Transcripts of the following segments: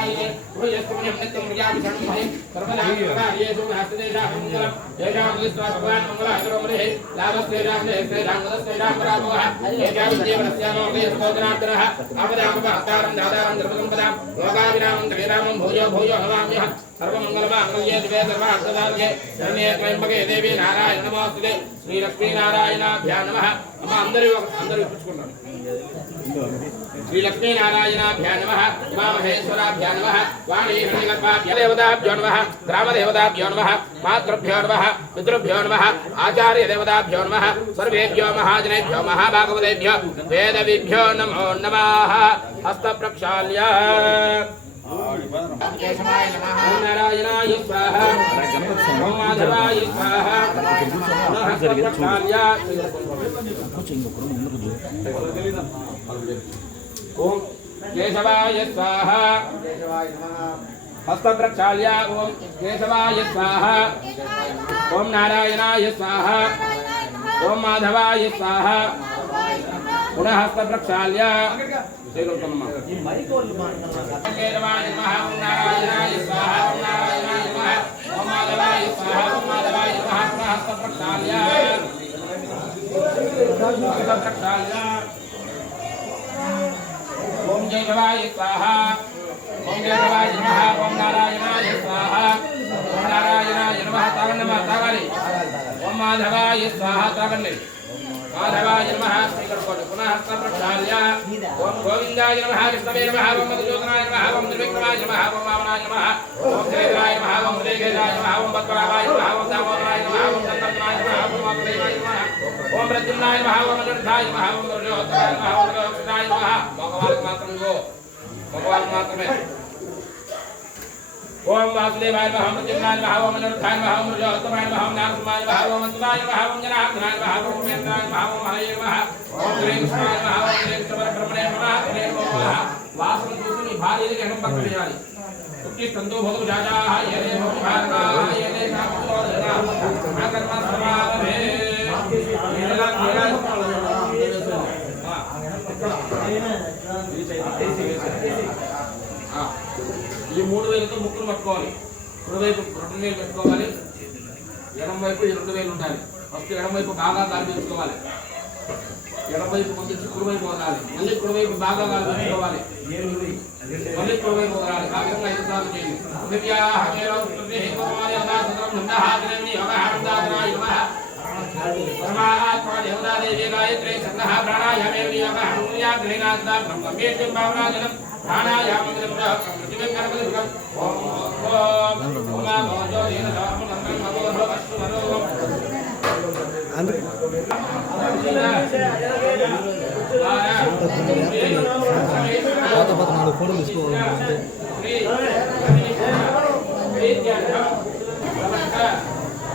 प्रदायिने भूयस्तुमनिं नित्यं मृगाभिषणमहे सर्वदा प्रदायेषु हस्तदेशाः मङ्गलम् येषां दृष्ट्वा भगवान् मङ्गलाचरोमरिः लाभस्तेषां जयस्तेषां वदस्तेषां पराभवः येषां देवरस्यामोदयस्तोदनार्दनः आपदामपहर्तारं दातारं धर्मसम्पदां लोकाभिरामं त्रिरामं भूयो भूयो नमाम्यः सर्वमङ्गलमाङ्गल्ये दिवे सर्वार्थदार्गे शरण्ये त्र्यम्बके देवी నారాయణ నమోస్తుతే శ్రీ లక్ష్మీనారాయణాభ్యా నమ అమ్మ అందరూ అందరూ ఇప్పించుకున్నాను श्रीलक्ष्मीनारायणाभ्या नमः उमामहेश्वराभ्या नमः वाणीहृणिगर्भाभ्यदेवताभ्यो नमः ग्रामदेवताभ्यो मातृभ्यो नमः पितृभ्यो नमः आचार्यदेवताभ्यो नमः सर्वेभ्यो महाजनेभ्यो महाभागवतेभ्यो वेदविभ्यो नमो नमः। हस्तप्रक्षाल्य। नारायणाय स्वाहा। ओम माधवाय स्वाहा। हस्तप्रक्षाल्य। ఓం కేశవాయ స్వాహ. హస్తప్రక్షాళ్య ఓం కేశవాయ స్వాహ. ఓం నారాయణాయ స్వాహ. ఓం మాధవాయ స్వాహ. పునః ప్రక్షాళ్య కేశవాయ నమః ఓం నారాయణాయ స్వాహ. ఓం నారాయణాయ నమః ఓం మాధవాయ స్వాహ. ఓం మాధవాయ నమః పునః భవాయ స్వాహ. ఓం జయ భవాయ నమః ఓం నారాయణాయ స్వాహ. ఓం నారాయణాయ నమః తాగండి తాగాలి. ఓం మాధవాయ స్వాహ తాగండి. మాధవాయ నమః శ్రీకర్కోటి పునః హస్త ప్రక్షాళ్య ఓం గోవిందాయ నమః విష్ణవే నమః ఓం మధుసూదనాయ నమః ఓం త్రివిక్రమాయ నమః ఓం వామనాయ నమః ఓం శ్రీధరాయ నమః ఓం శ్రీకేశాయ నమః ఓం భద్రాయ నమః ఓం దామోదరాయ నమః ఓం చంద్రనాయ నమః ఓం వాసుదేవాయ ओम प्रद्युम्नाय नमः ओम अनर्थाय नमः ओम पुरुषोत्तमाय नमः ओम लोकनाय नमः भगवान मात्र को भगवान मात्र में ओम वासुदेवाय नमः ओम प्रद्युम्नाय नमः ओम अनर्थाय नमः ओम पुरुषोत्तमाय नमः ओम नारसुमाय नमः ओम अंतुमाय नमः ओम जनार्दनाय नमः ओम उपेन्द्राय नमः ओम हरये नमः ओम श्रीकृष्णाय नमः ओम श्रीकृष्णपरब्रह्मणे नमः हरे नमः वासुदेवसुनि भार्ये गहनं पक्रियानि उत्तिष्ठन्तो भवतु जाजाः यदे भवतु भार्गाः यदे कामो धनाः कर्म समारभे ఈ మూడు వేలతో ముక్కులు పట్టుకోవాలి. కుడివైపు రెండు వేలు పెట్టుకోవాలి. ఎడం వైపు ఈ రెండు వేలు ఉండాలి. ఫస్ట్ ఎడం వైపు బాగా దారి పీల్చుకోవాలి ఎడం వైపు కొంచెం కుడివైపు వదలాలి. మళ్ళీ కుడివైపు బాగా దారి పీల్చుకోవాలి మళ్ళీ కుడివైపు వదలాలి. ఆ ఐదు సార్లు చేయండి. దివ్యాః కేవలం కృతే కుమారి అనాథం నందః దినమి యోగః నందాదనాయ నమః పరమాత్మా దేవతాదేవి గాయత్రి సన్నః ప్రాణాయామే యోగః హనుమయా గ్రహణాస్తా బ్రహ్మేశ్వర భావనాజనం ప్రాణాయామం పృథివీం కరకలికం ఓం ఓం ఓమా భోజో ఏన ధర్మ నందం నమో భవస్సు మనోం పాత పాత నాలుగు ఫోటోలు తీసుకోవాలంటే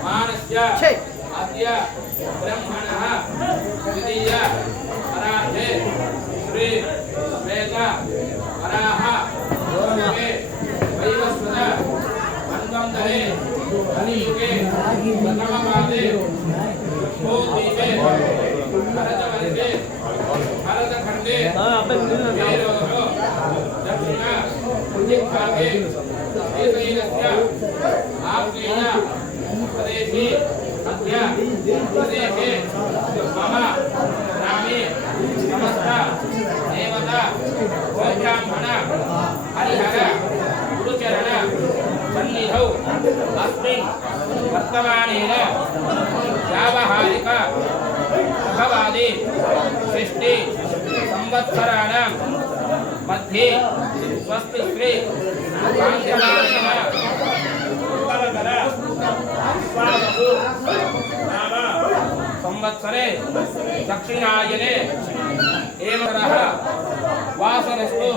మానస్య आद्य ब्रह्मणः द्वितीय परार्थे श्री वेद वराह पूर्वे वैवस्वत अन्वन्तरे अनियुगे प्रथमपादे ब्रह्मोद्दीपे भरतवर्गे भरतखण्डे वेरोः दक्षिण पुण्यभागे एकैकस्य आग्नेय प्रदेशे ಯ ಉಪದೇಶೆ ಮಮ ನಾಮೇ ಸಮಸ್ತ ದೇವತಾ ಬ್ರಾಹ್ಮಣ ಹರಿಹರ ಗುರುಚರಣ ಸನ್ನಿಧೌ ಅಸ್ಮಿನ್ ವರ್ತಮಾನೇನ ವ್ಯಾವಹಾರಿಕ ಭವಾದಿ ಸೃಷ್ಟಿ ಸಂವತ್ಸರಾಣ ಮಧ್ಯೆ ಸ್ವಸ್ತಿ ಶ್ರೀ दक्षिणायने। एवरः वासरस्तु।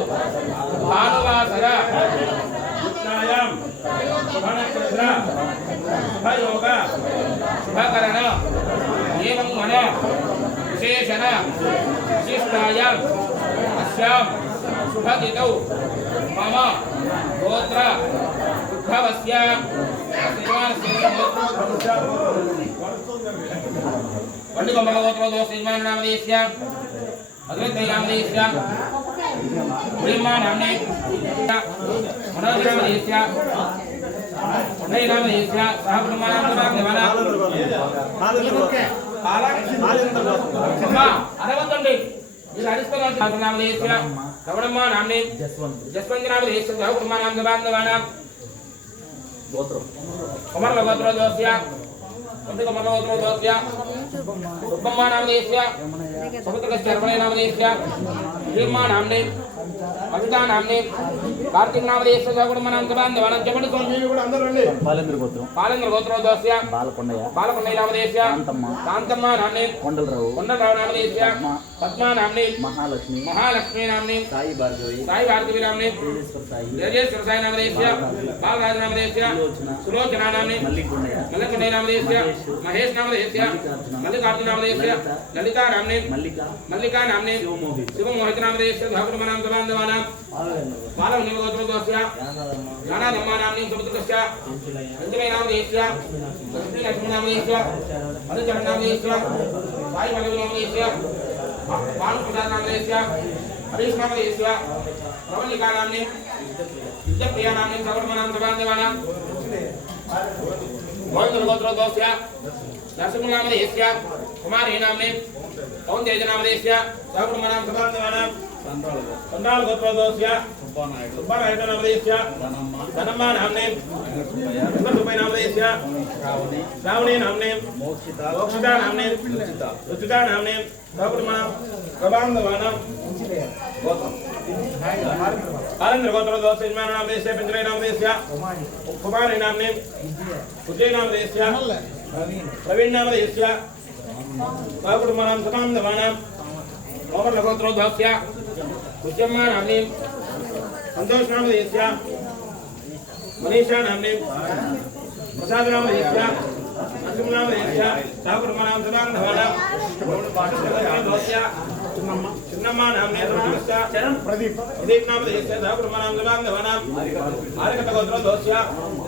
भानुवासर। शुभयोग। शुभकरण। एवं मन। विशेषण। विशिष्टायाम् अस्यां। शुभगितौ मम। गोत्र। उद्धवस्य। सेवा పండుగ భగవతులతో శ్రీమాన్ నామదేశ్య భగవద్గై నామదేశ్య ప్రేమా నామనే మనోజ్ నామదేశ్య ఉండై నామదేశ్య సహ బ్రహ్మ నామ అరవత్తండి మీరు హరిస్తున్నారు నామదేశ్య కవడమ్మ నామనే జస్వంత్ నామదేశ్య సహ బ్రహ్మ నామ గోత్రం కుమారుల గోత్ర దోస్య समुद्रमनोद्रोधोत्या सुब्बम्मा नामनेभ्य समुद्रकस्य अर्पणे नामनेभ्य निर्मा नाम्ने కవితా నామ్ని కార్తీక్ నామదేశ్య సహ కుటుంబానాం బాంధవానాం చెప్పండి స్వామి. కూడా అందరూ రండి. పాలెందరి గోత్రం. పాలంగర గోత్ర దోస్య. బాలకొండయ్య. బాలకొండ నామదేశ్య. కాంతమ్మ కాంతమ్మ నామ్ని. కొండలరావు. కొండరావు నామదేశ్య. పద్మా. నామ్ని. మహాలక్ష్మి. మహాలక్ష్మి నామ్ని. సాయి భార్గవి. సాయి నామ్ని. తేజేశ్వర సాయి. రాజేశ్వర సాయి నామదేశ్య. బాలరాజ. నామదేశ్య. సులోచన. నామ్ని. మల్లికొండయ్య. మల్లకొండ నామదేశ్య. మహేష్. నామదేశ్య. మల్లికార్జున. నామదేశ్య. లలితా. నామ్ని. మల్లిక. మల్లికా నామ్ని. శివమోహి శివమోహిత నామదేశ్య. నిమగోత్రోదోస్య मानव निमगोत्रस्य ज्ञानादम्मा नाम्नि समुद्रस्य अन्तिमे नामदेस्य अस्मिन् लक्ष्मीनामदेस्य मधुचरणनामदेस्य वायुमलविनामदेस्य भानुप्रसादनामदेस्य हरीशनामदेस्य प्रवलिकानाम्नि युद्धप्रियानाम्नि सर्वमनां सभान्देवानां गोविन्दगोत्रस्य दशमुनामदेस्य कुमारीनाम्नि నామ్ని సవర్మనాం సబాంధవానాం గోవింద గోత్రోదోస్య నరసింహ నామదేశ్య కుమారీ నామ్ని కౌంతేజ నామదేశ్య సవర్మనాం సబాంధవానాం కండాల గోత్రోదోస్య సుబ్బానాయుడు నామదేశ్య ధనమ్మ నామ్ని సుబ్బై నామదేశ్య శ్రావణి నామ్ని మోక్షిత మోక్షిత నామ్ని రుచిత నామ్ని సవర్మనాం సబాంధవానాం గోత్రం ఆనంద గోత్ర దోష యజమాన నామదేశ్య పంచరై నామదేశ్య కుమారి నామ్ని ఉజయ నామదేశ్య ప్రవీణ్ నామదేశ్య బాగుడుమానం సమాంధమానం మోహన గోత్రోద్భవస్య ఉద్యమ్మ నామ్ని సంతోష్ నామదేశ్య మనీషా నామ్ని ప్రసాద్ నామదేశ్య నరసింహ నామదేశ్య సాగుడుమానం సమాంధమానం దోస్య చిన్నమ్మ నామ్ని నమస్య ప్రదీప్ ప్రదీప్ నామదేశ్య సాగుడుమానం సమాంధమానం ఆరకట గోత్ర దోస్య రమణమ్మ నామ్ని సుమంత నామదేశ్య పవన్ నామదేశ్య తేజ నామదేశ్య సాగుడుమానం సమాంధమానం వరుణ్ గోత్ర దోస్య కమలమ్మ నామ్ని వెంకటేష్ నామదేశ్య గోవింద నామదేశ్య గంగాధర గోత్ర దోస్య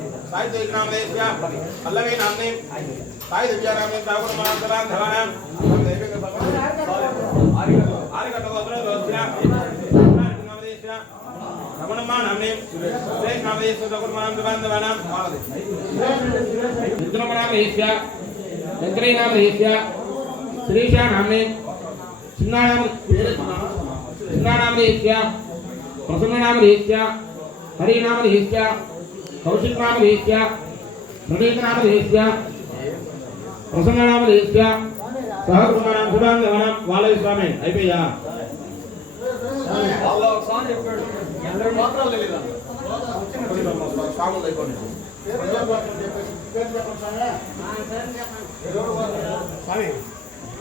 साहित्यविग्रामदेव्याः पल्लवी नाम्नीं साहित्यविजयनाम्नीं तावुरमान्तरान् धवानाम् रमणम्मा नाम्नीं सुरेशनामदेश्य तावुरमान्तरान् धवानां रुद्रमनामहेश्य शङ्करीनामहेश्य श्रीशा नाम्नीं चिन्नानाम चिन्नानामदेश्य प्रसन्ननामदेश्य हरिनामदेश्य కౌశికనామలేస్య ప్రణీతనామలేస్య ప్రసన్ననామలేస్య సహకుమారం సుడాంగవనం వాలయ స్వామి అయిపోయా స్వామి